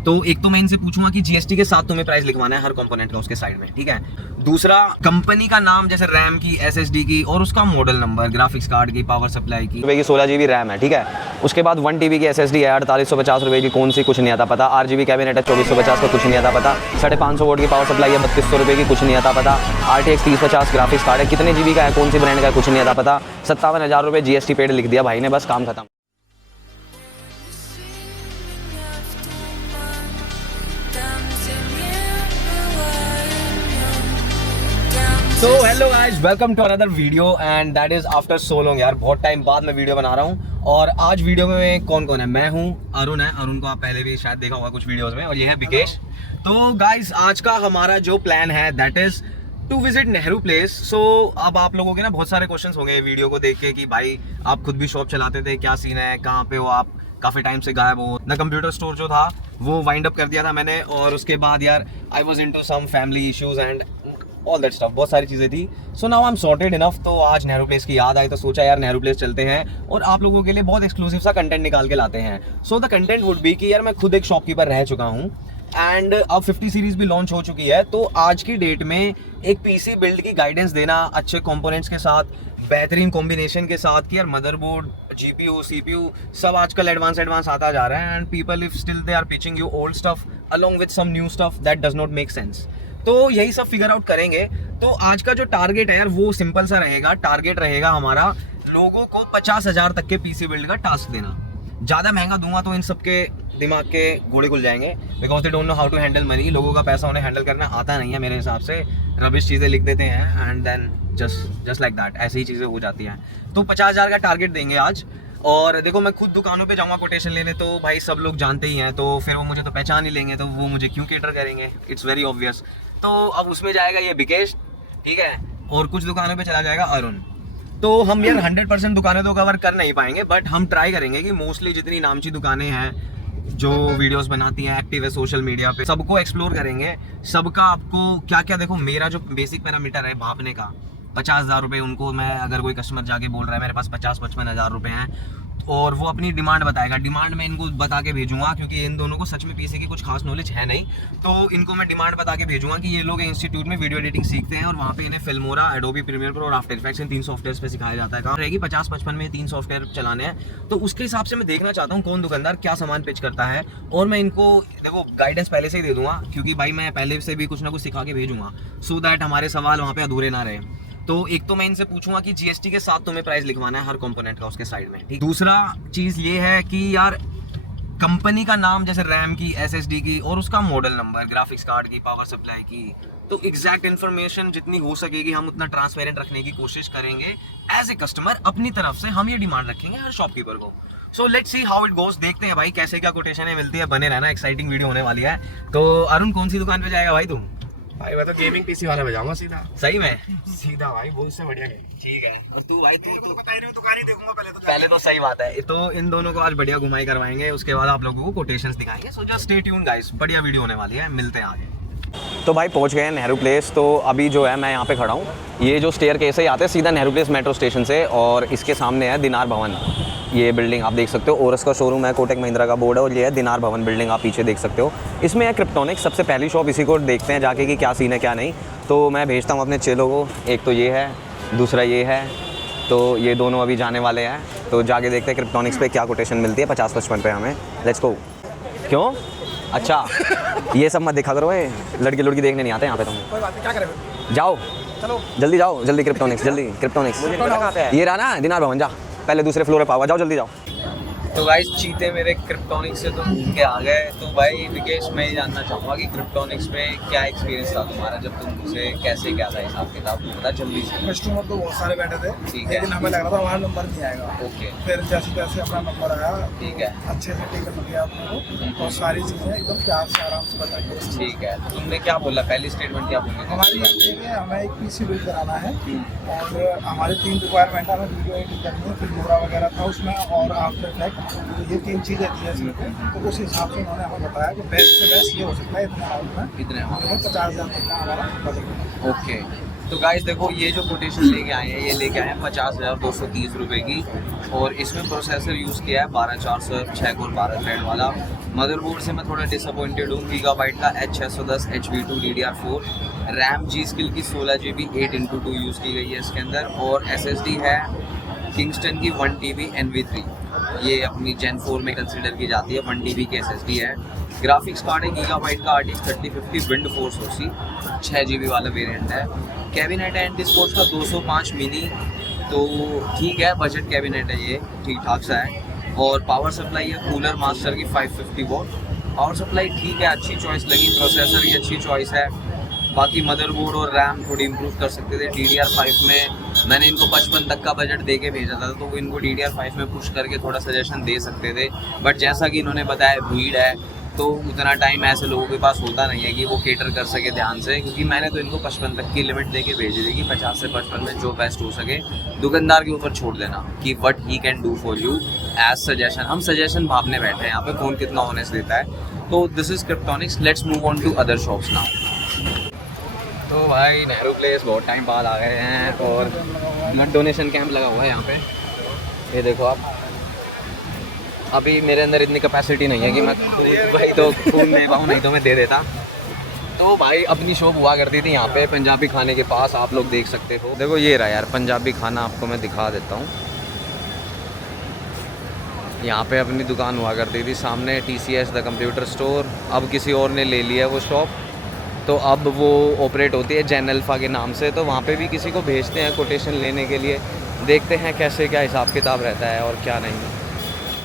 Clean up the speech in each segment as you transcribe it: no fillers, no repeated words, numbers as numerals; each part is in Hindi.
तो एक तो मैं इनसे पूछूंगा कि जीएसटी के साथ तुम्हें प्राइस लिखवाना है हर कंपोनेंट का उसके साइड में, ठीक है। दूसरा, कंपनी का नाम जैसे रैम की, एसएसडी की, और उसका मॉडल नंबर, ग्राफिक्स कार्ड की, पावर सप्लाई की। रुपये की 16 GB रैम है, ठीक है। उसके बाद 1 TB की SSD है, 4850 रुपये की, कौन सी कुछ नहीं आता पता। RGB कैबिनेट है, 2450 का, कुछ नहीं आता पता। 550 वोल्ट की पावर सप्लाई है, 3200 रुपये की, कुछ नहीं आता पता। RTX 3050 ग्राफिक्स कार्ड है, कितने GB का है, कौन सी ब्रांड का है, कुछ नहीं आता पता। 57,000 रुपये GST पेड लिख दिया भाई ने, बस काम खत्म। So hello guys, welcome to another video and that is after so long. यार बहुत टाइम बाद मैं वीडियो बना रहा हूँ। और आज वीडियो में कौन कौन है? मैं हूँ, अरुण है, अरुण को आप पहले भी शायद देखा होगा कुछ वीडियोस में, और ये है विकेश। तो गाइस आज का हमारा जो प्लान है that is to visit Nehru Place. So अब आप लोगों के ना बहुत सारे क्वेश्चंस होंगे वीडियो को देख के कि भाई आप खुद भी शॉप चलाते थे, क्या सीन है, कहाँ पे हो आप, काफ़ी टाइम से गायब हो ना। कंप्यूटर स्टोर जो था वो वाइंड अप कर दिया था मैंने, और उसके बाद यार I was into some family issues and all that stuff, बहुत सारी चीज़ें थी। So now I am sorted enough. तो आज नेहरू प्लेस की याद आई तो सोचा यार नेहरू प्लेस चलते हैं और आप लोगों के लिए बहुत एक्सक्लूसिव सा कंटेंट निकाल के लाते हैं। So the content would be कि यार मैं खुद एक शॉपकीपर रह चुका हूँ एंड अब 50 सीरीज भी लॉन्च हो चुकी है। तो आज की डेट में एक पीसी बिल्ड की गाइडेंस देना अच्छे कंपोनेंट्स के साथ, बेहतरीन कॉम्बिनेशन के साथ कि यार मदरबोर्ड, जीपीयू, सीपीयू सब आजकल एडवांस आता जा रहा है and people if still they are pitching you old stuff along with some new stuff that does not make sense. तो यही सब फिगर आउट करेंगे। तो आज का जो टारगेट है यार वो सिंपल सा रहेगा। टारगेट रहेगा हमारा लोगों को 50,000 तक के पीसी बिल्ड का टास्क देना। ज़्यादा महंगा दूंगा तो इन सबके दिमाग के घोड़े खुल जाएंगे, because they don't know how to handle money. लोगों का पैसा उन्हें हैंडल करना आता नहीं है मेरे हिसाब से, रबिश चीज़ें लिख देते हैं and then just like that ऐसी ही चीज़ें हो जाती हैं। तो 50,000 का टारगेट देंगे आज। और देखो मैं खुद दुकानों पे जाऊँगा कोटेशन लेने, तो भाई सब लोग जानते ही हैं, तो फिर वो मुझे तो पहचान ही लेंगे, तो वो मुझे क्यों केटर करेंगे, इट्स वेरी ऑब्वियस। तो अब उसमें जाएगा ये विकेश, ठीक है, और कुछ दुकानों पे चला जाएगा अरुण। तो हम यार 100% दुकानें तो कवर कर नहीं पाएंगे, बट हम ट्राई करेंगे कि मोस्टली जितनी नामची दुकानें हैं जो वीडियोस बनाती हैं, एक्टिव है सोशल मीडिया पे, सबको एक्सप्लोर करेंगे। सबका आपको क्या क्या, देखो मेरा जो बेसिक पैरामीटर है भापने का 50,000 रुपये, उनको मैं अगर कोई कस्टमर जाके बोल रहा है मेरे पास 50-55,000 रुपये हैं और वो अपनी डिमांड बताएगा, डिमांड में इनको बता के भेजूंगा, क्योंकि इन दोनों को सच में पीसी की कुछ खास नॉलेज है नहीं, तो इनको मैं डिमांड बता के भेजूंगा कि ये लोग इंस्टीट्यूट में वीडियो एडिटिंग सीखते हैं और वहाँ पे इन्हें फिल्मोरा, एडोबी प्रीमियर प्रो और आफ्टर इफेक्ट्स इन 3 सॉफ्टवेयर पे सिखाया जाता है। कहाँ रहेगी 50-55 में 3 सॉफ्टवेयर चलाने हैं, तो उसके हिसाब से मैं देखना चाहता हूँ कौन दुकानदार क्या सामान पिच करता है, और मैं इनको देखो गाइडेंस पहले से ही दे दूंगा, क्योंकि भाई मैं पहले से भी कुछ ना कुछ सिखा के भेजूंगा, सो दैट हमारे सवाल वहाँ पे अधूरे ना रहे। तो एक तो मैं इनसे पूछूंगा कि जीएसटी के साथ तुम्हें प्राइस लिखवाना है हर कंपोनेंट का उसके साइड में, ठीक। दूसरा चीज ये है कि यार कंपनी का नाम जैसे रैम की, एसएसडी की, और उसका मॉडल नंबर, ग्राफिक्स कार्ड की, पावर सप्लाई की, तो एग्जैक्ट इन्फॉर्मेशन जितनी हो सकेगी हम उतना ट्रांसपेरेंट रखने की कोशिश करेंगे। एज ए कस्टमर अपनी तरफ से हम ये डिमांड रखेंगे हर शॉपकीपर को। So let's see how it goes. देखते हैं भाई कैसे क्या कोटेशनें मिलती है, बने रहना, एक्साइटिंग वीडियो होने वाली है। तो अरुण कौन सी दुकान पे जाएगा भाई तुम? भाई मैं तो गेमिंग पीसी वाला बजाऊंगा सीधा। सही में? सीधा भाई, बहुत से बढ़िया। ठीक है। और तू भाई तू तो पता ही नहीं, दुकान ही देखूंगा पहले तो सही बात है। तो इन दोनों को आज बढ़िया घुमाई करवाएंगे, उसके बाद आप लोगों को कोटेशंस दिखाएंगे। So just stay tuned guys, बढ़िया वीडियो होने वाली है, मिलते हैं आगे। तो भाई पहुंच गए हैं नेहरू प्लेस। तो अभी जो है मैं यहाँ पे खड़ा हूँ, ये जो स्टेयर केस है आते हैं सीधा नेहरू प्लेस मेट्रो स्टेशन से, और इसके सामने है दिनार भवन। ये बिल्डिंग आप देख सकते हो, ओरस का शोरूम है, कोटक महिंद्रा का बोर्ड है, और ये है दिनार भवन बिल्डिंग, आप पीछे देख सकते हो। इसमें है क्रिप्टोनिक्स, सबसे पहली शॉप इसी को देखते हैं जाके कि क्या सीन है क्या नहीं। तो मैं भेजता हूँ अपने चेलों को, एक तो ये है, दूसरा ये है, तो ये दोनों अभी जाने वाले हैं। तो जाके देखते हैं क्रिप्टोनिक्स पे क्या कोटेशन मिलती है 50-55 पे हमें। Let's go. क्यों? अच्छा ये सब मत देखा करो, ये लड़की देखने नहीं आते यहाँ पे। तुम कोई बात नहीं, क्या करें, जाओ, चलो जल्दी जाओ, जल्दी क्रिप्टोनिक्स, जल्दी क्रिप्टोनिक्स। ये रहा ना दिनार भवन, जा पहले दूसरे फ्लोर पे पाओ, जाओ जल्दी जाओ। तो गाइस चीते मेरे क्रिप्टोनिक्स से तो घूम के आ गए। तो भाई विकेश, मैं ये जानना चाहूँगा कि क्रिप्टोनिक्स पे क्या एक्सपीरियंस था तुम्हारा, जब तुम उसे कैसे क्या था हिसाब किताब, तो बता जल्दी से। कस्टमर तो बहुत सारे बैठे थे, ठीक है। लेकिन हमें लग रहा था हमारा नंबर नहीं आएगा। ओके, फिर जैसे तैसे अपना नंबर आया, ठीक है, अच्छे से टिकट दिया आपको और सारी चीज़ें एकदम प्यार से आराम से बताइए। ठीक है। तो तुमने क्या बोला, पहली स्टेटमेंट क्या बोली? हमारी ये है, हमें एक पीसी बिल्ड कराना है और हमारे 3 रिक्वायरमेंट है, हमें वीडियो एडिट करनी है, फिल्मोरा वगैरह था उसमें, और आफ्टर इफेक्ट, ये 3 चीज़ें थी इसमें। तो उस हिसाब से उन्होंने हमें बताया कि बेस्ट से बेस्ट ये हो सकता है इतने अमाउंट में, कितने? 50,000 तक का हमारा बजट है। ओके। तो गाइस देखो ये जो कोटेशन लेके आए हैं, ये लेके आए हैं 50,230 रुपये की, और इसमें प्रोसेसर यूज़ किया है 12200 6 कोर 12 थ्रेड वाला। मदरबोर्ड से मैं थोड़ा डिसअपॉइंटेड हूँ। गीगाबाइट का H610 HV2 DDR4, रैम जी स्किल की 16GB 8x2 यूज़ की गई है इसके अंदर, और SSD है किंगस्टन की 1TB NV3, ये अपनी Gen 4 में कंसिडर की जाती है। 1TB की SSD है। ग्राफिक्स कार्ड है गीगाबाइट का RTX 3050 wind force OC, 6GB वाला वेरिएंट है। कैबिनेट है एंटी स्पोर्ट्स का 205 मिनी, तो ठीक है, बजट कैबिनेट है ये, ठीक ठाक सा है। और पावर सप्लाई है कूलर मास्टर की 550 वॉट, पावर सप्लाई ठीक है, अच्छी चॉइस लगी। प्रोसेसर की अच्छी चॉइस है। बाकी मदरबोर्ड और रैम थोड़ी इंप्रूव कर सकते थे। DDR5 में मैंने इनको 55 तक का बजट दे के भेजा था, तो वो इनको DDR5 में पुश करके थोड़ा सजेशन दे सकते थे, बट जैसा कि इन्होंने बताया भीड़ है, तो उतना टाइम ऐसे लोगों के पास होता नहीं है कि वो केटर कर सके ध्यान से, क्योंकि मैंने तो इनको 55 तक की लिमिट दे के भेजी थी कि 50 से 55 में जो बेस्ट हो सके। दुकानदार के ऊपर छोड़ देना कि what he can do for you as suggestion. हम सजेशन भापने बैठे हैं यहाँ पे, कौन कितना ऑनेस्ट देता है। तो this is Kryptonics, let's move on to other shops now. तो भाई नेहरू प्लेस बहुत टाइम बाद आ गए हैं, और ब्लड डोनेशन कैंप लगा हुआ है यहाँ पे, ये देखो आप। अभी मेरे अंदर इतनी कैपेसिटी नहीं है कि मैं भाई तो खून दे पाऊँ, नहीं तो मैं दे देता। तो भाई अपनी शॉप हुआ करती थी यहाँ पे पंजाबी खाने के पास, आप लोग देख सकते हो। देखो ये रहा यार पंजाबी खाना, आपको मैं दिखा देता हूँ। यहाँ पे अपनी दुकान हुआ करती थी सामने, TCS द कंप्यूटर स्टोर। अब किसी और ने ले लिया है वो शॉप, तो अब वो ऑपरेट होती है जेन अल्फ़ा के नाम से। तो वहाँ पे भी किसी को भेजते हैं कोटेशन लेने के लिए, देखते हैं कैसे क्या हिसाब किताब रहता है और क्या नहीं।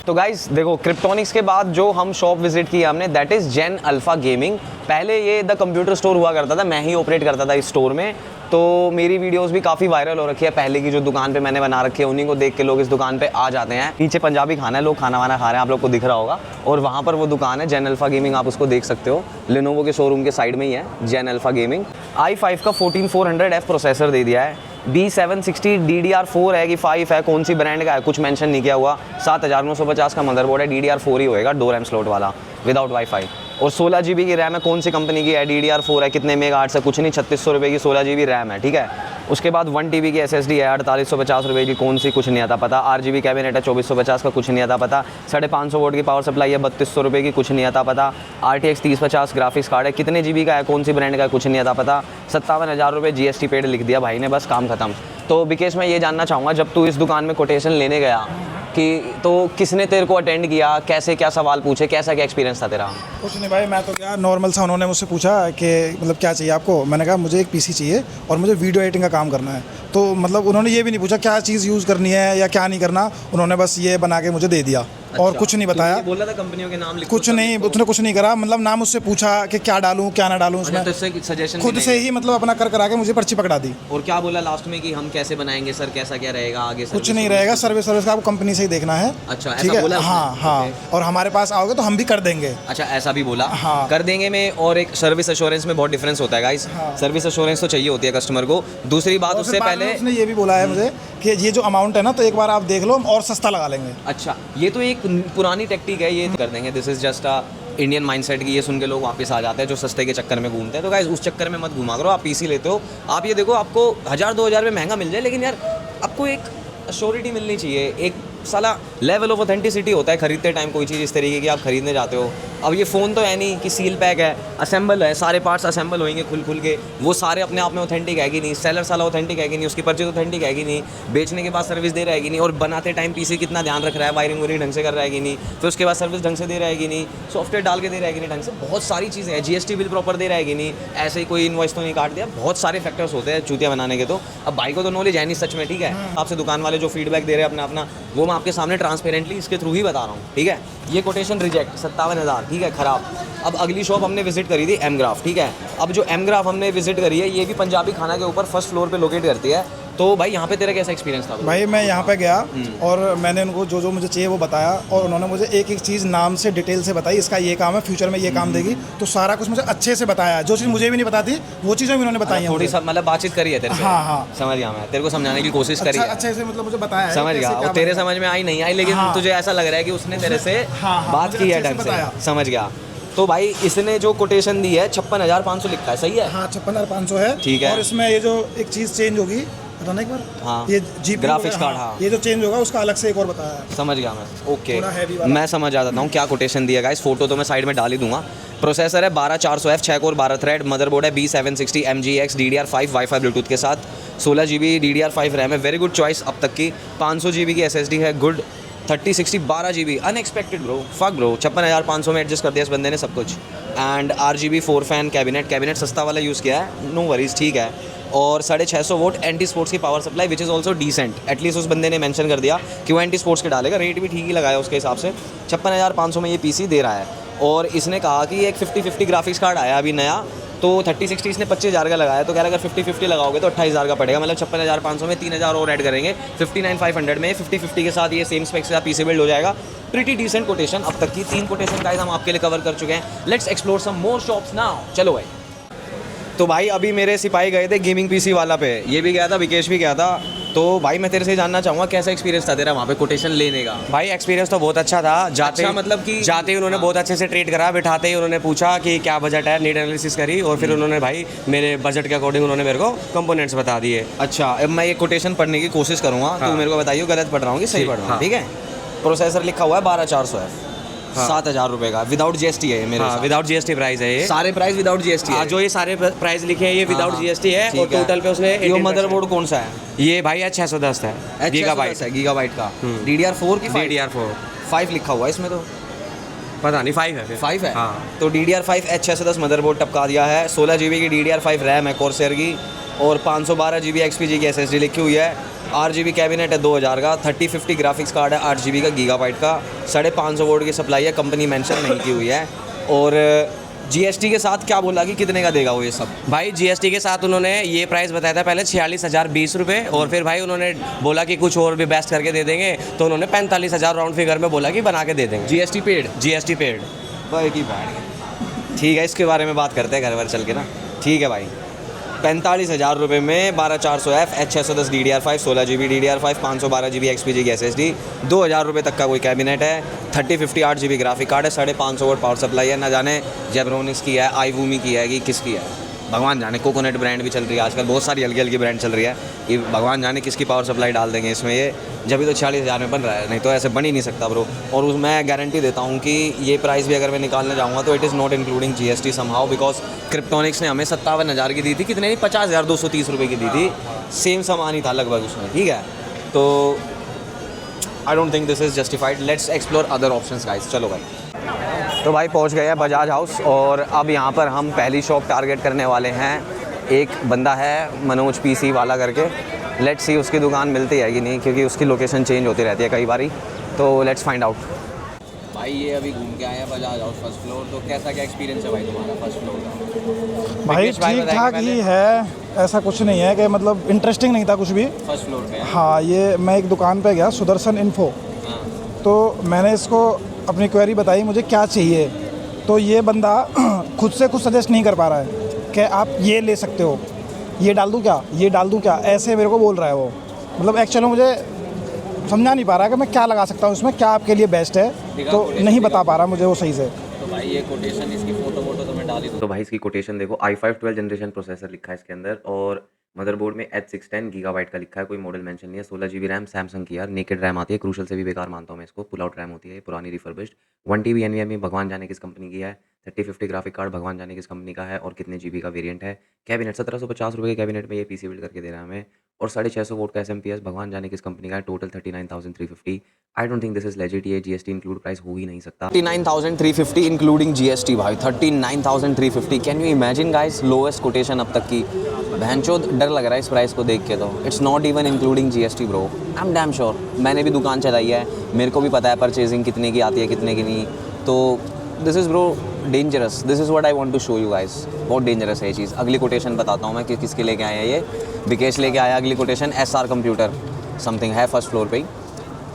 तो गाइस देखो, क्रिप्टोनिक्स के बाद जो हम शॉप विजिट की हमने, that is Gen Alpha gaming. पहले ये द कंप्यूटर स्टोर हुआ करता था, मैं ही ऑपरेट करता था इस स्टोर में। तो मेरी वीडियोस भी काफ़ी वायरल हो रखी है। पहले की जो दुकान पे मैंने बना रखी है, उन्हीं को देख के लोग इस दुकान पे आ जाते हैं। पीछे पंजाबी खाना है, लोग खाना वाना खा रहे हैं, आप लोग को दिख रहा होगा। और वहाँ पर वो दुकान है जेन अल्फ़ा गेमिंग, आप उसको देख सकते हो। लेनोवो के शोरूम के साइड में ही है जेन अल्फ़ा गेमिंग। i5 का 14400F प्रोसेसर दे दिया है। B760 DDR4 है कि 5 है, कौन सी ब्रांड का है कुछ मेंशन नहीं किया हुआ। 7950 का मदरबोर्ड है, DDR4 ही होएगा, 2 RAM स्लॉट वाला विदाउट वाईफाई। और 16GB की रैम है, कौन सी कंपनी की है, DDR4 है, कितने मेगाहर्ट्ज़ है कुछ नहीं, 3600 रुपये की 16GB रैम है, ठीक है। उसके बाद 1TB की SSD है, 4850 रुपये की, कौन सी कुछ नहीं आता पता। RGB कैबिनेट है, 2450 का, कुछ नहीं आता पता। 550 वोट की पावर सप्लाई है, 3200 रुपये की, कुछ नहीं आता पता। RTX 3050 ग्राफिक्स कार्ड है, कितने GB का है, कौन सी ब्रांड का है, कुछ नहीं आता पता। 57,000 रुपये GST पेड लिख दिया भाई ने, बस काम खत्म। तो विकेश मैं ये जानना चाहूँगा, जब तू इस दुकान में कोटेशन लेने गया कि तो किसने तेरे को अटेंड किया, कैसे क्या सवाल पूछे, कैसा क्या एक्सपीरियंस था तेरा? कुछ नहीं भाई, मैं तो क्या नॉर्मल सा, उन्होंने मुझसे पूछा कि मतलब क्या चाहिए आपको। मैंने कहा मुझे एक PC चाहिए और मुझे वीडियो एडिटिंग का काम करना है। तो मतलब उन्होंने ये भी नहीं पूछा क्या चीज़ यूज़ करनी है या क्या नहीं करना, उन्होंने बस ये बना के मुझे दे दिया। और कुछ नहीं बताया, बोला था कंपनियों के नाम लिखो, कुछ नहीं, उसने कुछ नहीं करा। मतलब नाम उससे पूछा कि क्या डालूं क्या ना डालूं उसमें, तो सजेशन खुद से ही मतलब अपना कर करा के मुझे पर्ची पकड़ा दी। और क्या बोला लास्ट में कि हम कैसे बनाएंगे सर, कैसा क्या रहेगा आगे? कुछ नहीं रहेगा, सर्विस का आपको कंपनी से ही देखना है। अच्छा, ठीक ऐसा है, बोला? हाँ हाँ, और हमारे पास आओगे तो हम भी कर देंगे। अच्छा, ऐसा भी बोला? हाँ, कर देंगे में और एक सर्विस एश्योरेंस में बहुत डिफरेंस होता है गाइस। हाँ। सर्विस एश्योरेंस तो चाहिए होती है कस्टमर को। दूसरी बात, उससे पहले उसने ये भी बोला है मुझे कि ये जो अमाउंट है ना, तो एक बार आप देख लो, हम और सस्ता लगा लेंगे। अच्छा, ये तो एक पुरानी टेक्निक है, ये कर देंगे। This is just a Indian mindset की, ये सुन के लोग वापस आ जाते हैं जो सस्ते के चक्कर में घूमते हैं। तो गाइस उस चक्कर में मत घुमा करो। आप PC लेते हो, आप ये देखो, आपको 1000-2000 में महंगा मिल जाए, लेकिन यार आपको एक अश्योरिटी मिलनी चाहिए, एक साला लेवल ऑफ ऑथेंटिसिटी होता है खरीदते टाइम कोई चीज़ इस तरीके की आप खरीदने जाते हो। अब ये फ़ोन तो है नहीं कि सील पैक है, असेंबल है, सारे पार्ट्स असेंबल होंगे खुल के, वो सारे अपने आप में ऑथेंटिक है कि नहीं, सेलर साला ऑथेंटिक है कि नहीं, उसकी परचेज ऑथेंटिक है कि नहीं, बेचने के बाद सर्विस दे रहा है कि नहीं, और बनाते टाइम PC कितना ध्यान रख रहा है, वायरिंग वगैरह ढंग से कर रहा है कि नहीं, फिर उसके बाद सर्विस ढंग से दे रहा है कि नहीं, सॉफ्टवेयर डाल के दे रहा है कि नहीं ढंग से, बहुत सारी चीज़ें हैं। GST बिल प्रॉपर दे रहा है कि नहीं, ऐसे ही कोई इनवॉइस तो नहीं काट दिया, बहुत सारे फैक्टर्स होते हैं चूतिया बनाने के। तो अब भाई को तो नॉलेज है नहीं सच में, ठीक है। आपसे दुकान वाले जो फीडबैक दे रहे हैं अपना, वो मैं आपके सामने ट्रांसपेरेंटली इसके थ्रू ही बता रहा हूँ, ठीक है। ये कोटेशन रिजेक्ट 57,000, ठीक है, ख़राब। अब अगली शॉप हमने विजिट करी थी M-Graph, ठीक है। अब जो M-Graph हमने विजिट करी है, ये भी पंजाबी खाना के ऊपर फर्स्ट फ्लोर पे लोकेट करती है। तो भाई यहाँ पे तेरा कैसा एक्सपीरियंस था? भाई मैं यहाँ पे गया और मैंने उनको जो जो मुझे चाहिए वो बताया, और उन्होंने मुझे एक एक चीज़ नाम से डिटेल से बताई, इसका ये काम है, फ्यूचर में ये काम देगी। तो सारा कुछ मुझे अच्छे से बताया, जो चीज़ मुझे भी नहीं पता थी वो चीज़ें भी उन्होंने बताई हैं। थोड़ी मतलब बातचीत करी है तेरे से? हाँ हाँ, समझ गया, मैं तेरे को समझाने की कोशिश करी है, अच्छे से मतलब मुझे बताया, समझ गया। वो तेरे समझ में आई नहीं आई, लेकिन तुझे ऐसा लग रहा है कि उसने तेरे से बात की है ढंग से, समझ गया। तो भाई इसने जो कोटेशन दी है 56,500 लिखा है, सही है? हाँ 56,500 है। ठीक है। और इसमें ये जो एक चीज़ चेंज होगी, बताना एक बार। हाँ। ये जीपी ग्राफिक्स कार्ड, हाँ। ये जो चेंज होगा उसका अलग से एक और बताया है। समझ गया मैं, ओके। थोड़ा heavy वाला। मैं समझ आ जाता हूँ क्या कोटेशन दिया गाइस। फोटो तो मैं साइड में डाल ही दूंगा। प्रोसेसर है 12400F, 6 कोर 12 थ्रेड। मदरबोर्ड है B760 MGX DDR5 wifi Bluetooth के साथ। 16 GB DDR5 रैम है, वेरी गुड चॉइस अब तक की। 500 GB की SSD है, good. 3060 12 GB, unexpected bro, fuck bro. 56,500 में एडजस्ट कर दिया इस बंदे ने सब कुछ। एंड RGB 4 फैन कैबिनेट सस्ता वाला यूज़ किया है, नो वरीज, ठीक है। और 650 वोट एंटी स्पोर्ट्स की power supply, which is also decent. At least उस बंदे ने मेंशन कर दिया कि वो एंटी स्पोर्ट्स के डालेगा, रेट भी ठीक ही लगाया उसके हिसाब से। 56,500 में ये PC दे रहा है। और इसने कहा कि एक 50-50 ग्राफिक्स कार्ड आया अभी नया, तो 3060 इसने 25,000 का लगाया, तो कह रहा है अगर 50-50 लगाओगे तो 28,000 का पड़ेगा। मतलब 56,500 में 3,000 और ऐड करेंगे, 59,500 में 50-50 के साथ ये सेम स्पेक्स के साथ PC बिल्ड हो जाएगा। प्रीटी डिसेंट कोटेशन अब तक की। 3 कोटेशन गाइस हम आपके लिए कवर कर चुके हैं। Let's explore some more shops now, चलो भाई। तो भाई अभी मेरे सिपाही गए थे गेमिंग PC वाला पे, ये भी गया था, विकेश भी गया था। तो भाई मैं तेरे से जानना चाहूँगा कैसा एक्सपीरियंस था तेरा वहाँ पे कोटेशन लेने का? भाई एक्सपीरियंस तो बहुत अच्छा था। जाते अच्छा, मतलब कि जाते ही उन्होंने बहुत अच्छे से ट्रीट करा। बिठाते ही उन्होंने पूछा कि क्या बजट है, नीड एनालिसिस करी, और फिर उन्होंने भाई मेरे बजट के अकॉर्डिंग उन्होंने मेरे को कंपोनेंट्स बता दिए। अच्छा, अब मैं ये कोटेशन पढ़ने की कोशिश करूँगा, तो हाँ। मेरे को बताइए गलत पढ़ रहा हूँ कि सही ठीक, पढ़ रहा हूँ, हाँ। ठीक है? प्रोसेसर लिखा हुआ है 12400 है, हाँ। 7,000 रुपये का, विदाउट GST है ये मेरे हाँ, साथ। विदाउट GST प्राइस है ये। सारे प्राइस विदाउट GST है। जो ये सारे प्राइस लिखे हैं ये विदाउट हाँ, GST है। ठीक और टोटल पे उसने ये मदरबोर्ड कौन सा है? ये भाई H610 है, गीगाबाइट है, गीगाबाइट का। DDR4 की DDR4 5 लिखा हुआ है इसमें, तो पता नहीं 5 है फिर। 5 है। हाँ। तो DDR5 H610 मदरबोर्ड टपका दिया है। 16 GB की DDR5 रैम है कॉर्सर की, और 512 GB XPG की SSD लिखी हुई है। RGB कैबिनेट है 2000 का। 3050 ग्राफिक्स कार्ड है 8 GB का गीगाबाइट का। 550 वोट की सप्लाई है, कंपनी मेंशन नहीं की हुई है। और GST के साथ क्या बोला कि कितने का देगा वो ये सब? भाई GST के साथ उन्होंने ये प्राइस बताया था पहले 46,020 रुपये, और फिर भाई उन्होंने बोला कि कुछ और भी बेस्ट करके दे देंगे, तो उन्होंने 45,000 राउंड फिगर में बोला कि बना के दे देंगे। GST paid? GST paid. भाई की बैठ, ठीक है, इसके बारे में बात करते हैं घर वर चल के ना, ठीक है भाई। 45,000 रुपये में 12400F H610 DDR5, 16 GB DDR5, 512 GB XPG की SSD, 2,000 रुपये तक का कोई कैबिनेट है। 3050 8 GB ग्राफिक कार्ड है, 550 वोट पावर सप्लाई है। ना जाने जेब्रोनिक्स की है, आईवूमी की है कि किसकी है, भगवान जाने। कोकोनट ब्रांड भी चल रही है आजकल, बहुत सारी हल्की हल्की ब्रांड चल रही है। ये भगवान जाने किसकी पावर सप्लाई डाल देंगे इसमें, ये जब भी तो 46,000 में बन रहा है, नहीं तो ऐसे बन ही नहीं सकता ब्रो। और मैं गारंटी देता हूँ कि ये प्राइस भी अगर मैं निकालने जाऊँगा तो it is not including GST somehow, because Kryptonics ने हमें 57,000 की दी थी, कितने नहीं 50,230 रुपये की दी थी, सेम सामान ही था लगभग उसमें, ठीक है? तो I don't think this is justified. Let's explore other options guys, चलो भाई। तो भाई पहुंच गए हैं बजाज हाउस, और अब यहाँ पर हम पहली शॉप टारगेट करने वाले हैं। एक बंदा है मनोज PC वाला करके, लेट्स सी उसकी दुकान मिलती है कि नहीं, क्योंकि उसकी लोकेशन चेंज होती रहती है कई बारी, तो लेट्स फाइंड आउट। भाई ये अभी घूम के आए हैं बजाज हाउस फर्स्ट फ्लोर, तो कैसा क्या एक्सपीरियंस है भाई तुम्हारा फर्स्ट फ्लोर का? भाई ठीक ठाक ही है, ऐसा कुछ नहीं है कि मतलब इंटरेस्टिंग नहीं था कुछ भी फर्स्ट फ्लोर पे? हाँ, ये मैं एक दुकान पे गया, सुदर्शन इन्फो, तो मैंने इसको अपनी क्वेरी बताई मुझे क्या चाहिए, तो ये बंदा खुद से कुछ सजेस्ट नहीं कर पा रहा है कि आप ये ले सकते हो, ये डाल दूँ क्या, ये डाल दूँ क्या, ऐसे मेरे को बोल रहा है वो। मतलब एक्चुअली मुझे समझा नहीं पा रहा कि मैं क्या लगा सकता हूँ इसमें, क्या आपके लिए बेस्ट है, तो नहीं बता पा रहा मुझे वो सही से। तो भाई ये कोटेशन, इसकी फोटो तो मैं डाल ही दूँ। तो भाई इसकी कोटेशन देखो, i5 12 जनरेशन प्रोसेसर लिखा है इसके अंदर, और मदरबोर्ड में H610 गीगाबाइट का लिखा है, कोई मॉडल मेंशन नहीं है। 16 GB रैम, सैमसंग की यार, नेकेड रैम आती है, क्रूशल से भी बेकार मानता हूँ मैं इसको, पुल आउट रैम होती है, पुरानी रिफर्बिश्ड। 1 TB NVMe भगवान जाने किस कंपनी की है। 3050 ग्राफिक कार्ड भगवान जाने किस कंपनी का है, और कितने GB का वेरिएंट है। कैबिनेट 1750 रुपये के कैबिनेट में ये PC बिल्ड करके दे रहा है हमें, और 650 वोट का SMPS भगवान जाने किस कंपनी का है। Total 39,350। I don't think this is legit, ये GST इंक्लूड प्राइस हो ही नहीं सकता। 39,350 इंक्लूडिंग GST भाई, 39,350। Can you imagine guys, lowest quotation अब तक की। बहनचोद डर लग रहा है इस प्राइस को देख के, तो it's not even including GST bro. I am damn sure, मैंने भी दुकान चलाई है, मेरे को भी पता है परचेजिंग कितने की आती है कितने की नहीं। तो this is bro dangerous, this is what I want to show you guys. बहुत डेंजरस है ये चीज़। अगली कोटेशन बताता हूँ मैं कि किसके लेके आया है ये। विकेश लेके आया अगली कोटेशन, SR कंप्यूटर समथिंग है फर्स्ट फ्लोर पे ही।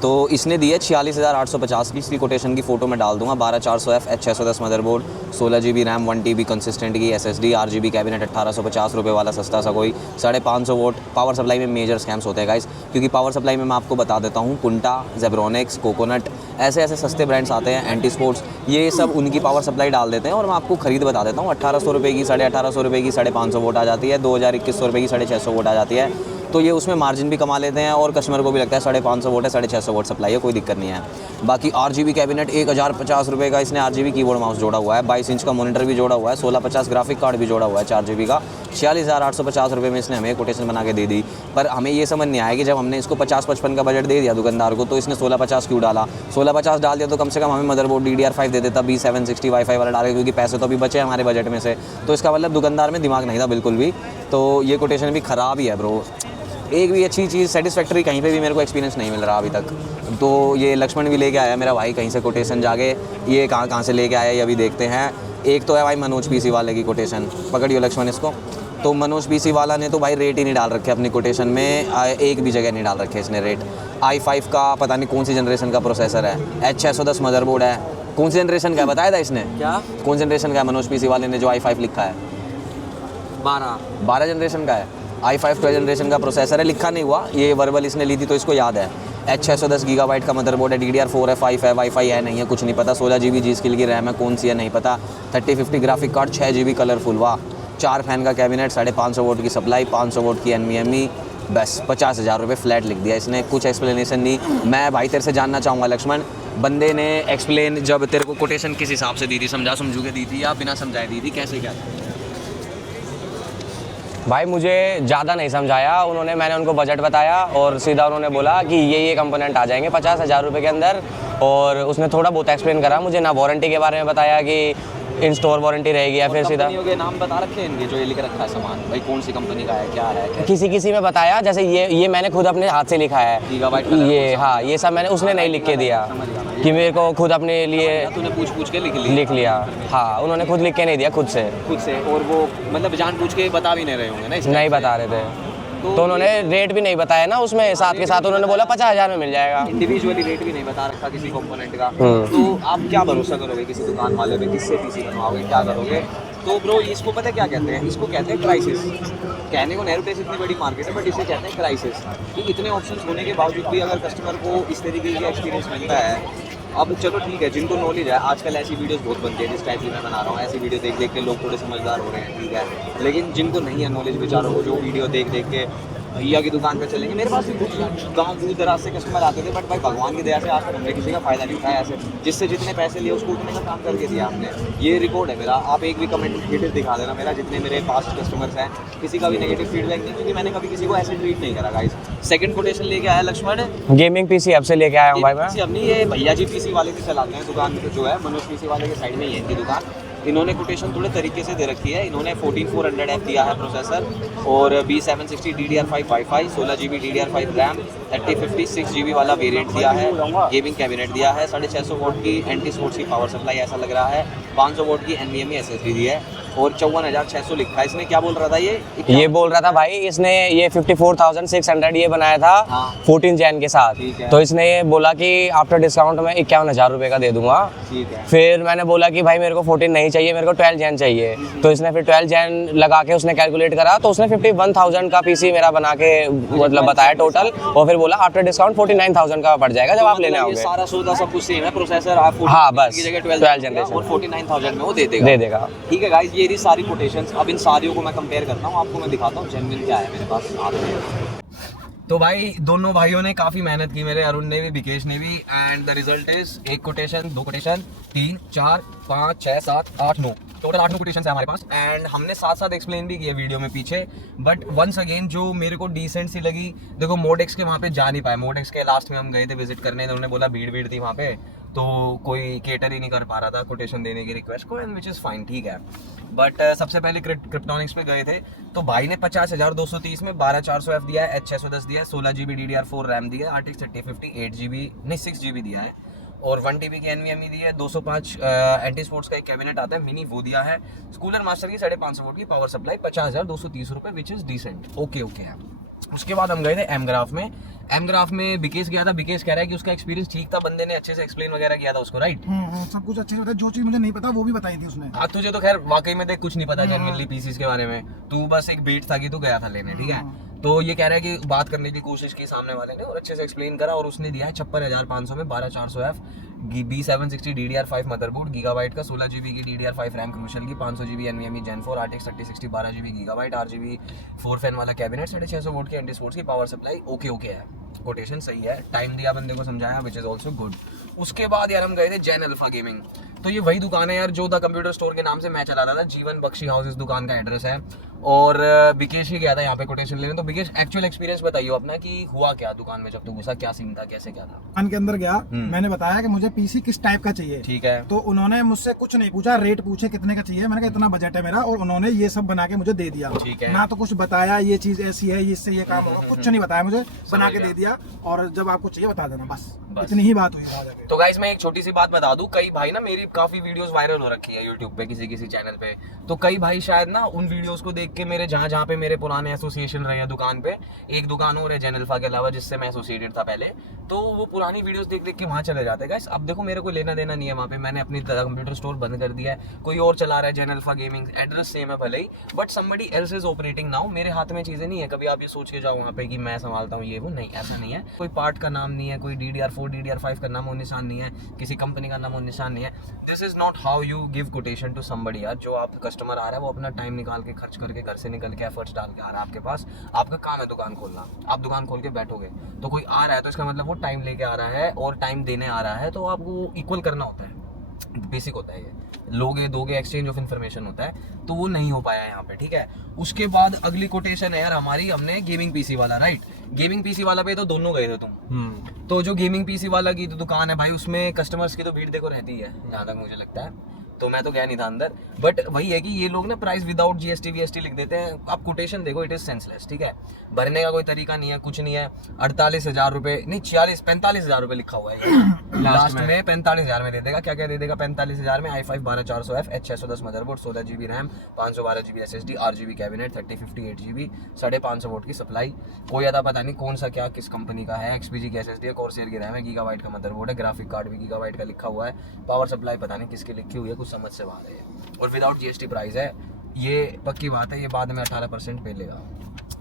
तो इसने दी है 46,850 की। इसकी कोटेशन की फ़ोटो मैं डाल दूंगा। 12400F H610 motherboard, 16 GB RAM, 1 TB consistent की SSD, RGB कैबिनेट, 1850 रुपये वाला सस्ता सा कोई, 550 वोट। पावर सप्लाई में मेजर स्कैम्स होते हैं गाइस, क्योंकि पावर सप्लाई में मैं आपको बता देता हूँ, पुंटा, जेब्रोनिक्स, कोकोनट, ऐसे ऐसे सस्ते ब्रांड्स आते हैं, एंटी स्पोर्ट्स, ये सब उनकी पावर सप्लाई डाल देते हैं और मैं आपको खरीद बता देता हूँ। 1800 रुपये की, 1850 रुपये की 550 वोट आ जाती है, 2100 रुपये की 650 वोट आ जाती है। तो ये उसमें मार्जिन भी कमा लेते हैं और कस्टमर को भी लगता है 550 वोट है, 650 वोट सप्लाई है, कोई दिक्कत नहीं है। बाकी RGB कैबिनेट 1050 रुपये का इसने RGB कीबोर्ड माउस जोड़ा हुआ है, 22 इंच का मॉनिटर भी जोड़ा हुआ है, 1650 ग्राफिक कार्ड भी जोड़ा हुआ है 4GB का। 46,850 रुपये में इसने हमें कोटेशन बना के दे दी। पर हमें ये समझ नहीं आया कि जब हमने इसको 50-55 का बजट दे दिया दुकानदार को, तो इसने 1650 क्यों डाला। 1650 डाल दिया तो कम से कम हमें मदरबोर्ड DDR5 दे देता, B760 वाईफाई वाला डाल के, क्योंकि पैसे तो अभी बचे हमारे बजट में से। तो इसका मतलब दुकानदार में दिमाग नहीं था बिल्कुल भी। तो ये कोटेशन भी ख़राब ही है ब्रो। एक भी अच्छी चीज़ सेटिस्फैक्टरी कहीं पे भी मेरे को एक्सपीरियंस नहीं मिल रहा अभी तक। तो ये लक्ष्मण भी लेके आया मेरा भाई कहीं से कोटेशन जाके, ये कहाँ से लेके आया ये अभी देखते हैं। एक तो है भाई मनोज PC वाले की कोटेशन, पकड़ियो लक्ष्मण इसको। तो मनोज PC वाला ने तो भाई रेट ही नहीं डाल रखे अपनी कोटेशन में, एक भी जगह नहीं डाल रखे इसने रेट। i5 का पता नहीं कौन सी जनरेशन का प्रोसेसर है, H610 मदरबोर्ड है, कौन सी जनरेशन का है बताया था इसने क्या कौन जनरेशन का है मनोज PC वाले ने जो i5 लिखा है? 12 जनरेशन का है। i5 12 जनरेशन का प्रोसेसर है, लिखा नहीं हुआ, ये वर्बल इसने ली थी तो इसको याद है। H610 गीगाबाइट का मदरबोर्ड है, DDR4 है, 5 है, वाईफाई है नहीं है, कुछ नहीं पता। 16GB जी स्किल की रैम है, कौन सी है नहीं पता। 3050 ग्राफिक कार्ड, 6GB कलरफुल, वाह। 4 फैन का कैबिनेट, 550 वोट की सप्लाई, 500 वोट की NVMe, बस 50,000 रुपये फ्लैट लिख दिया इसने, कुछ एक्सप्लेनेशन नहीं। मैं भाई तेरे से जानना चाहूँगा लक्ष्मण, बंदे ने एक्सप्लेन जब तेरे को कोटेशन किस हिसाब से दी थी, समझा समझू के दी थी या बिना समझाए दी थी, कैसे क्या? भाई मुझे ज़्यादा नहीं समझाया उन्होंने, मैंने उनको बजट बताया और सीधा उन्होंने बोला कि ये कंपोनेंट आ जाएंगे 50,000 रुपये के अंदर। और उसने थोड़ा बहुत एक्सप्लेन करा मुझे, ना वारंटी के बारे में बताया कि इन स्टोर वारंटी रहेगी या फिर सीधा कंपनियों के नाम बता रखे हैं इनके जो ये लिख रखा है सामान, भाई कौन सी कंपनी का है, क्या है, किसी में बताया। जैसे ये मैंने खुद अपने हाथ से लिखा है, गीगाबाइट ये हाँ ये सब मैंने, उसने नहीं लिख के दिया कि मेरे को खुद अपने लिए तूने पूछ के लिख लिया। हाँ उन्होंने खुद लिख के नहीं दिया खुद से। और वो मतलब जानबूझ के बता भी नहीं रहे होंगे ना, नहीं बता रहे थे तो उन्होंने रेट भी नहीं बताया ना उसमें, साथ के साथ उन्होंने बोला 50,000 में मिल जाएगा। इंडिविजुअली रेट भी नहीं बता रखा किसी कंपोनेंट का। तो आप क्या भरोसा करोगे किसी दुकान वाले पे, किससे PC बनवाओगे, क्या करोगे? तो ब्रो इसको पता है क्या कहते हैं, इसको कहते हैं क्राइसिस। कहने को नेहरू प्लेस इतनी बड़ी मार्केट है, बट इसे कहते हैं क्राइसिस। कि इतने ऑप्शंस होने के बावजूद भी अगर कस्टमर को इस तरीके का एक्सपीरियंस मिलता है, अब चलो ठीक है, जिनको नॉलेज है, आजकल ऐसी वीडियोस बहुत बनती है जिस टाइप की मैं बना रहा हूँ, ऐसी वीडियो देख देख के लोग थोड़े समझदार हो रहे हैं, ठीक है। लेकिन जिनको नहीं है नॉलेज, बेचारों को जो वीडियो देख देख के भैया की दुकान पे चलेंगे, मेरे पास भी कुछ गाँव दूर दराज से कस्टमर आते थे, बट भाई भगवान की दया से आज तक हमने किसी का फायदा नहीं उठाया ऐसे, जिससे जितने पैसे लिए उसको उतने का काम करके दिया हमने। ये रिकॉर्ड है मेरा, आप एक भी कमेंट नेगेटिव दिखा देना मेरा, जितने मेरे पास्ट कस्टमर्स हैं, किसी का भी नेगेटिव फीडबैक नहीं, क्योंकि मैंने कभी किसी को ऐसे ट्रीट नहीं करा गाइस। सेकंड कोटेशन लेके आया लक्ष्मण, गेमिंग PC अब से लेके आया हूँ भाई मैं। अपनी ये भैया जी PC वाले की चलाते हैं दुकान जो है, मनोज PC वाले के साइड में ही है इनकी दुकान। इन्होंने कोटेशन थोड़े तरीके से दे रखी है। इन्होंने 14400F दिया है प्रोसेसर और B760 DDR5 wifi, 16GB DDR5 RAM, 3050 6GB वाला वेरिएंट दिया है, गेमिंग कैबिनेट दिया है, 650 वोट की एंटी स्पोर्ट्स की पावर सप्लाई ऐसा लग रहा है, 500 वोट की NVMe SSD दी है और 54,600 लिखा है। इसने क्या बोल रहा था ये बोल रहा था भाई इसने ये 54,600 ये बनाया था 14 जैन के साथ। तो इसने ये बोला कि आफ्टर डिस्काउंट में 51,000 रुपये का दे दूंगा। फिर मैंने बोला कि भाई मेरे को 14 नहीं चाहिए, मेरे को 12 जैन चाहिए। तो इसने फिर 12 जैन लगा के उसने कैलकुलेट करा तो उसने 51,000 का PC मेरा बना के मतलब बताया टोटल, और फिर बोला आफ्टर डिस्काउंट 49,000 का पड़ जाएगा जब आप लेने आओगे। सारा सौदा सब कुछ सेम है, प्रोसेसर आप हाँ बस 12 जनरेशन और 49,000 में वो दे देगा। ठीक है गाइस, ये रही सारी कोटेशंस। अब इन सारियों को मैं कंपेयर करता हूँ, आपको मैं दिखाता हूँ जेन्युइन क्या है मेरे पास हाथ में। तो भाई दोनों भाइयों ने काफ़ी मेहनत की, मेरे अरुण ने भी, विकेश ने भी, and the result is 1 quotation, 2 quotation, 3, 4, 5, 6, 7, 8, 9, total 8 quotation है हमारे पास। एंड हमने साथ साथ एक्सप्लेन भी किया वीडियो में पीछे, बट वंस अगेन जो मेरे को डिसेंट सी लगी, देखो मोडेक्स के वहाँ पे जा नहीं पाए। मोडेक्स के लास्ट में हम गए थे विजिट करने, तो उन्होंने बोला भीड़ थी वहाँ पे, तो कोई केटर ही नहीं कर पा रहा था कोटेशन देने की रिक्वेस्ट को, एंड विच इज़ फाइन, ठीक है। बट सबसे पहले क्रिप्टोनिक्स पे गए थे, तो भाई ने 50,230 में 12,400F दिया है, H610 दिया है, 16GB DDR4 रैम दिया है, RTX 3050 8GB नहीं 6GB दिया है, और 1TB की NVMe दी है, 205 एंटी स्पोर्ट्स का एक कैबिनेट आता है मिनी, वो दिया है, कूलर मास्टर की 550 वोट की पावर सप्लाई, 50,230 रुपये, विच इज़ डिसेंट, ओके है। उसके बाद हम गए थे एम ग्राफ में विकेश गया था। विकेश कह रहा है कि उसका एक्सपीरियंस ठीक था, बंदे ने अच्छे से एक्सप्लेन वगैरह किया था उसको, राइट? सब कुछ अच्छे से बताया, जो चीज मुझे नहीं पता वो भी बताई थी उसने। हाँ, तुझे तो खैर वाकई में देख कुछ नहीं पता जेन्युइनली पीसीस के बारे में, तू बस एक बीट था कि तू गया था लेने, ठीक है। तो ये कह रहा है कि बात करने की कोशिश की सामने वाले ने और अच्छे से एक्सप्लेन करा और उसने दिया है 56,500 में 12400F B760 DDR5 motherboard gigabyte का 16GB की DDR5 रैम क्रूशल की 500GB NVMe Gen 4 RTX 3060 12GB gigabyte RGB 4 fan वाला कैबिनेट 650 वोल्ट की एंटी स्पोर्ट्स की पावर सप्लाई ओके है, कोटेशन सही है, टाइम दिया बंदे को समझाया विच इज ऑल्सो गुड। उसके बाद यार हम गए थे जैन अल्फा गेमिंग, तो ये वही दुकान है यार जो द कंप्यूटर स्टोर के नाम से मैं चला रहा था, जीवन बख्शी हाउस इस दुकान का एड्रेस है। और बिकेश ही गया था यहाँ पे कोटेशन लेने, तो बिकेश एक्चुअल एक्सपीरियंस बताइए अपना कि हुआ क्या दुकान में जब तू घुसा, क्या सीन था, कैसे क्या था? दुकान के अंदर गया, मैंने बताया कि मुझे पीसी किस टाइप का चाहिए, ठीक है। तो उन्होंने मुझसे कुछ नहीं पूछा, रेट पूछे कितने का चाहिए, मैंने कहा इतना बजट है मेरा, और उन्होंने ये सब बना के मुझे दे दिया। ठीक है। ना तो कुछ बताया ये चीज ऐसी है, इससे ये काम होगा, कुछ नहीं बताया मुझे, बना के दे दिया, और जब आपको चाहिए बता देना, बस इतनी ही बात हुई वहाँ जाके। तो गाइस मैं एक छोटी सी बात बता दूं, कई भाई ना मेरी काफी वीडियोस वायरल हो रखी है यूट्यूब पे किसी चैनल पे, तो कई भाई शायद ना उन वीडियोस को देख के मेरे जहाँ पे मेरे पुराने एसोसिएशन रहे हैं दुकान पे, एक दुकान और है जैन अल्फा के अलावा जिससे मैं एसोसिएटेड था पहले, तो वो पुरानी वीडियोस देख के वहाँ चले जाते हैं। गाइस अब देखो मेरे को लेना देना नहीं है वहाँ पे, मैंने अपनी कंप्यूटर स्टोर बंद कर दिया है, कोई और चला रहा है Jain alpha gaming, address same है भले ही, but somebody else is operating now, मेरे हाथ में चीजें नहीं है। कभी आप ये सोच के जाओ वहाँ पे कि मैं संभालता हूँ ये वो, नहीं ऐसा नहीं है, कोई पार्ट का नाम नहीं है, कोई DDR4 DDR5 का नाम और निशान नहीं है, किसी कंपनी का नाम और निशान नहीं है। This is not how you give quotation to somebody यार। जो आप कस्टमर आ रहा है वो अपना टाइम निकाल के खर्च करके घर से निकल के एफर्ट्स डाल के आ रहा है आपके पास, आपका काम है दुकान खोलना, आप दुकान खोल के बैठोगे, तो कोई आ रहा है तो इसका मतलब वो टाइम लेके आ रहा है और टाइम देने आ रहा है, तो आपको इक्वल करना होता है, बेसिक होता है ये, लोगे दोगे एक्सचेंज ऑफ इन्फॉर्मेशन होता है, तो वो नहीं हो पाया यहाँ पे, ठीक है। उसके बाद अगली कोटेशन है यार हमारी, हमने गेमिंग पीसी वाला, राइट, गेमिंग पीसी वाला पे तो दोनों गए थे तुम, तो जो गेमिंग पीसी वाला की तो दुकान है भाई, उसमें कस्टमर्स की तो भीड़ देखो रहती है जहाँ तक मुझे लगता है, तो मैं तो गया नहीं था अंदर, बट वही है कि ये लोग ना प्राइस विदाउट GST VST लिख देते हैं। आप कोटेशन देखो, इट इज सेंसलेस, ठीक है, भरने का कोई तरीका नहीं है, कुछ नहीं है। 48,000 रुपये नहीं 45,000 रुपये लिखा हुआ है लास्ट में 45,000 में दे देगा। क्या क्या दे देगा 45,000 में? i5 12400F H610 motherboard, 16GB RAM, 512GB SSD, RGB cabinet, 3050 8GB, 550 volt की सप्लाई, कोई अदा पता नहीं कौन सा क्या किस कंपनी का है, XPG की SSD है, कॉर्सियर की रैम है, गीगाबाइट का मदरबोर्ड है, ग्राफिक कार्ड भी गीगाबाइट का लिखा हुआ है, पावर सप्लाई पता नहीं किसकी लिखी हुई है, कुछ समझ से बाहर है, और विदाउट GST प्राइस है। ये पक्की बात है, ये बाद में 18% पे लेगा।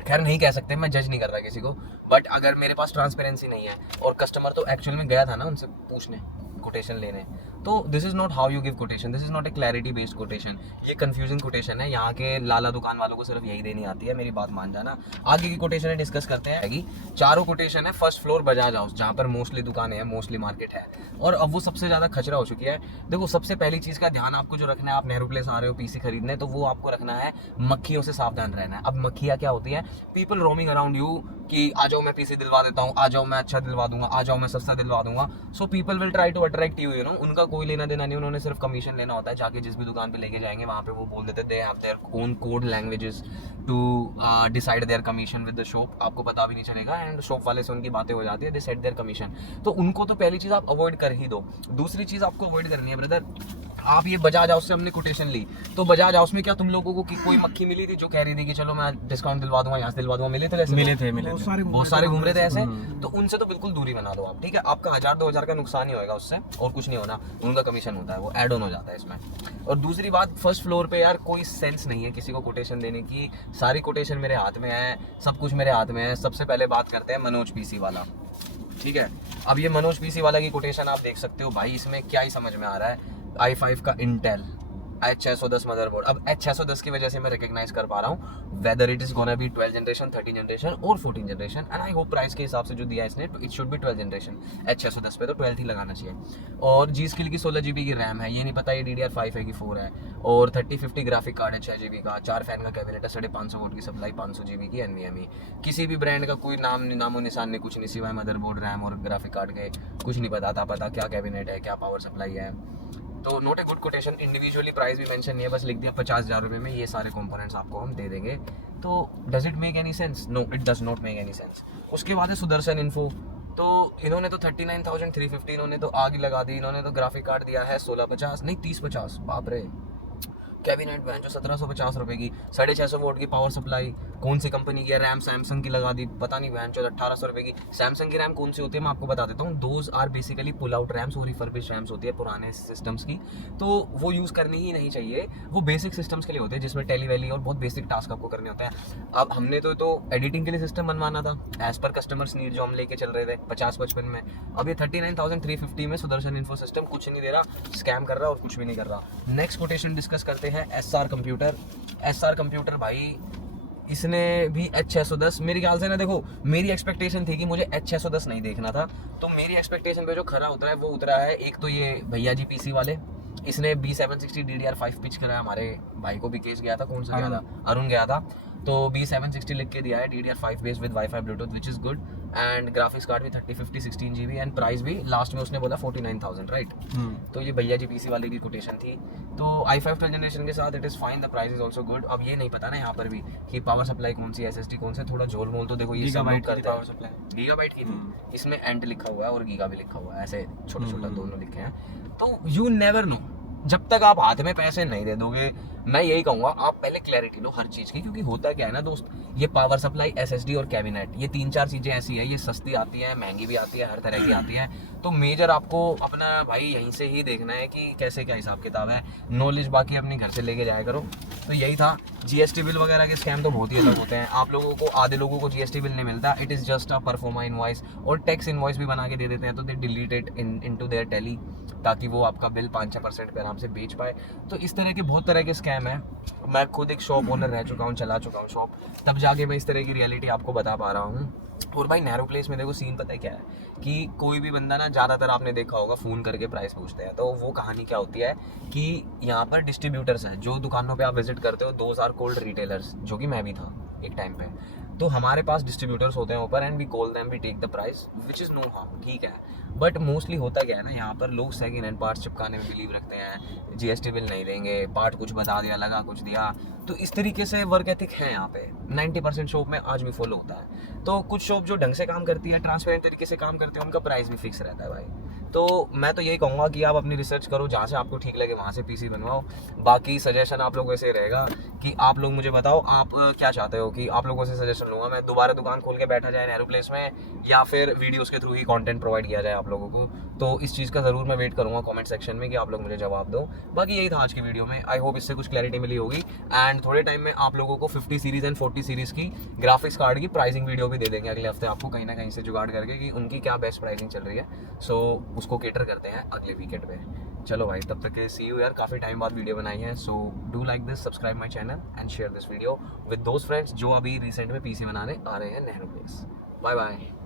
खैर नहीं कह सकते, मैं जज नहीं कर रहा किसी को, बट अगर मेरे पास ट्रांसपेरेंसी नहीं है और कस्टमर तो एक्चुअल में गया था ना उनसे पूछने कोटेशन लेने, तो this is not how you give quotation, this is not a clarity based quotation, ये कंफ्यूजिंग कोटेशन है। यहाँ के लाला दुकान वालों को सिर्फ यही देनी आती है, मेरी बात मान जाना। आगे की कोटेशन डिस्कस करते हैं। चारों कोटेशन है फर्स्ट फ्लोर बजाज हाउस, जहाँ पर मोस्टली दुकानें हैं, मोस्टली मार्केट है, और अब वो सबसे ज़्यादा खचरा हो चुकी है। देखो सबसे पहली चीज़ का ध्यान आपको जो रखना है, आप नेहरू प्लेस आ रहे हो पीसी खरीदने, तो वो आपको रखना है मक्खियों से सावधान रहना है। अब मक्खियाँ क्या होती है? पीपल रोमिंग अराउंड यू कि आ जाओ मैं पीसी दिलवा देता हूँ, आ जाओ मैं अच्छा दिलवा दूंगा, आ जाओ मैं सस्ता दिलवा दूंगा। So people will try to attract you, you know, उनका कोई लेना देना नहीं, उन्होंने सिर्फ कमीशन लेना होता है। जाके जिस भी दुकान पे लेके जाएंगे वहाँ पे वो बोल देते they have their own code languages to decide their commission with the shop, आपको पता भी नहीं चलेगा, एंड शॉप वाले से उनकी बातें हो जाती है, दे सेट देयर कमीशन। तो उनको तो पहली चीज़ आप अवॉइड कर ही दो। दूसरी चीज़ आपको अवॉइड करनी है ब्रदर, आप ये बजाज हाउस से हमने कोटेशन ली, तो बजाज हाउस में क्या तुम लोगों को कोई मक्खी मिली थी जो कह रही थी कि चलो मैं डिस्काउंट दिलवा दूंगा, यहाँ से दिलवा दूंगा? मिले थे बहुत सारे घूम रहे थे ऐसे, तो उनसे तो बिल्कुल दूरी बना दो आप, ठीक है। आपका 1000-2000 का नुकसान ही होगा उससे, और कुछ नहीं होना, उनका कमीशन होता है, वो एड ऑन हो जाता है इसमें। और दूसरी बात, फर्स्ट फ्लोर पे यार कोई सेंस नहीं है किसी को कोटेशन देने की, सारी कोटेशन मेरे हाथ में है, सब कुछ मेरे हाथ में है। सबसे पहले बात करते हैं मनोज पीसी वाला, ठीक है। अब ये मनोज पीसी वाला की कोटेशन आप देख सकते हो भाई, इसमें क्या ही समझ में आ रहा है, i5 का इंटेल H610 मदरबोर्ड। अब H610 की वजह से मैं रिकग्नाइज कर पा रहा हूँ whether it is gonna be 12 generation, 13 generation और 14 generation, and I hope price के हिसाब से जो दिया है इसने, तो it should be 12 generation. H610 पे तो 12 ही लगाना चाहिए। और G-Skill की 16GB की रैम है, ये नहीं पता ये DDR5 है कि 4 है, और 3050 ग्राफिक कार्ड है 6GB का, 4 फैन का कैबिनेट है, 550 वोल्ट की सप्लाई, 500GB की NVMe। किसी भी ब्रांड का कोई नामो निशान नहीं, कुछ नहीं, सिवाय मदरबोर्ड, रैम और ग्राफिक कार्ड के कुछ नहीं पता क्या कैबिनेट है, क्या पावर सप्लाई है। तो note a good quotation. Individually price भी मेंशन नहीं है, बस लिख दिया 50,000 रुपये में ये सारे कंपोनेंट्स आपको हम दे देंगे। तो does it make any sense? No, it does not make any sense. उसके बाद है सुदर्शन इन्फो, तो इन्होंने तो 39,350 इन्होंने तो आग लगा दी। इन्होंने तो ग्राफिक कार्ड दिया है 1650 नहीं 3050, बाप रे, कैबिनेट वैन जो 1750 रुपए की, 650 वोल्ट की पावर सप्लाई, कौन सी कंपनी की है, रैम सैमसंग की लगा दी, पता नहीं वैन जो 1800 रुपए की। सैमसंग की रैम कौन सी होती है मैं आपको बता देता हूँ, those are basically pull out RAMs और रिफर्बिश रैम्स होती है पुराने सिस्टम्स की, तो वो यूज़ करनी ही नहीं चाहिए। वो बेसिक सिस्टम्स के लिए होते हैं जिसमें टेली वैली और बहुत बेसिक टास्क आपको करने होते हैं। अब हमने तो एडिटिंग के लिए सिस्टम बनवाना था एज पर कस्टमर्स नीड, जो हम लेके चल रहे थे 50-55 में। अब ये 39,350 में सुदर्शन इन्फो सिस्टम कुछ नहीं दे रहा, स्कैम कर रहा और कुछ भी नहीं कर रहा। नेक्स्ट कोटेशन डिस्कस करते हैं SR कंप्यूटर। SR कंप्यूटर भाई इसने भी H610 मेरे ख्याल से ना, देखो मेरी एक्सपेक्टेशन थी कि मुझे H610 नहीं देखना था, तो मेरी एक्सपेक्टेशन पे जो खरा उतरा है वो उतरा है। एक तो ये भैया जी पीसी वाले, इसने B760 DDR5 पिच करा है, हमारे भाई को भी केस गया था, कौन सा गया था, अरुण गया था, तो B760 लिख के दिया है, DDR5 base with wifi Bluetooth which is good, and graphics card भी 3050 16 GB, एंड प्राइस भी लास्ट में उसने बोला 49,000 राइट। तो ये भैया जी पीसी वाले की कोटेशन थी। तो i5 12th जनरेशन के साथ it is fine, the price is also good. अब ये नहीं पता ना यहाँ पर भी कि पावर सप्लाई कौन सी, SSD कौन सा, थोड़ा झोल मोल तो देखो ये सब लोग करते हैं। गीगाबाइट की थी, इसमें एंड लिखा हुआ है और गीगा भी लिखा हुआ है, ऐसे छोटा छोटा दोनों लिखे हैं। तो यू नेवर नो, जब तक आप हाथ में पैसे नहीं दे दोगे, मैं यही कहूँगा आप पहले क्लैरिटी लो हर चीज़ की, क्योंकि होता क्या है ना दोस्त, ये पावर सप्लाई, SSD और कैबिनेट, ये 3-4 चीज़ें ऐसी है, ये सस्ती आती है, महंगी भी आती है, हर तरह की आती है। तो मेजर आपको अपना भाई यहीं से ही देखना है कि कैसे क्या हिसाब किताब है, नॉलेज बाकी अपने घर से लेके जाया करो। तो यही था। GST बिल वगैरह के स्कैम तो बहुत ही अलग होते हैं, आप लोगों को, आधे लोगों को GST बिल नहीं मिलता, it is just a proforma invoice, और टैक्स इनवॉइस भी बना के दे देते हैं, तो they delete it into their Tally, ताकि वो आपका बिल 5-6% पे आराम से बेच पाए। तो इस तरह के बहुत तरह के स्कैम हैं। मैं खुद एक शॉप ओनर रह चुका हूँ, चला चुका हूँ शॉप, तब जाके मैं इस तरह की रियलिटी आपको बता पा रहा हूँ। और भाई नैरो प्लेस में देखो सीन पता है क्या है, कि कोई भी बंदा ना, ज़्यादातर आपने देखा होगा फ़ोन करके प्राइस पूछते हैं, तो वो कहानी क्या होती है कि यहाँ पर डिस्ट्रीब्यूटर्स हैं, जो दुकानों पे आप विजिट करते हो, दोज आर कॉल्ड रिटेलर्स, जो कि मैं भी था एक टाइम पे। तो हमारे पास डिस्ट्रीब्यूटर्स होते हैं ऊपर, and we call them, we take the price which is no harm, ठीक है। बट मोस्टली होता क्या है ना, यहाँ पर लोग सेकेंड हैंड पार्ट्स चिपकाने में बिलीव रखते हैं, GST बिल नहीं देंगे, पार्ट कुछ बता दिया, लगा कुछ दिया, तो इस तरीके से वर्क एथिक है यहाँ पे 90% शॉप में आज भी फॉलो होता है। तो कुछ शॉप जो ढंग से काम करती है, ट्रांसपेरेंट तरीके से काम करते हैं, उनका प्राइस भी फिक्स रहता है भाई। तो मैं तो यही कहूँगा कि आप अपनी रिसर्च करो, जहाँ से आपको ठीक लगे वहाँ से PC बनवाओ। बाकी सजेशन आप लोगों से रहेगा कि आप लोग मुझे बताओ आप क्या चाहते हो, कि आप लोगों से सजेशन लूँगा मैं, दोबारा दुकान खोल के बैठा जाए नैरो प्लेस में, या फिर वीडियोस के थ्रू ही कंटेंट प्रोवाइड किया जाए आप लोगों को। तो इस चीज़ का ज़रूर मैं वेट करूँगा कमेंट सेक्शन में कि आप लोग मुझे जवाब दो। बाकी यही था आज की वीडियो में, आई होप इससे कुछ क्लैरिटी मिली होगी। एंड थोड़े टाइम में आप लोगों को 50 सीरीज़ एंड 40 सीरीज़ की ग्राफिक्स कार्ड की प्राइसिंग वीडियो भी दे देंगे अगले हफ्ते आपको, कहीं ना कहीं से जुगाड़ करके, कि उनकी क्या बेस्ट प्राइसिंग चल रही है। सो उसको केटर करते हैं अगले वीकेंड पे। चलो भाई, तब तक के सी यू यार, काफ़ी टाइम बाद वीडियो बनाई है। So do like this, subscribe my channel and share this video with those friends जो अभी रिसेंट में PC बनाने आ रहे हैं नैरो प्लेस। Bye bye.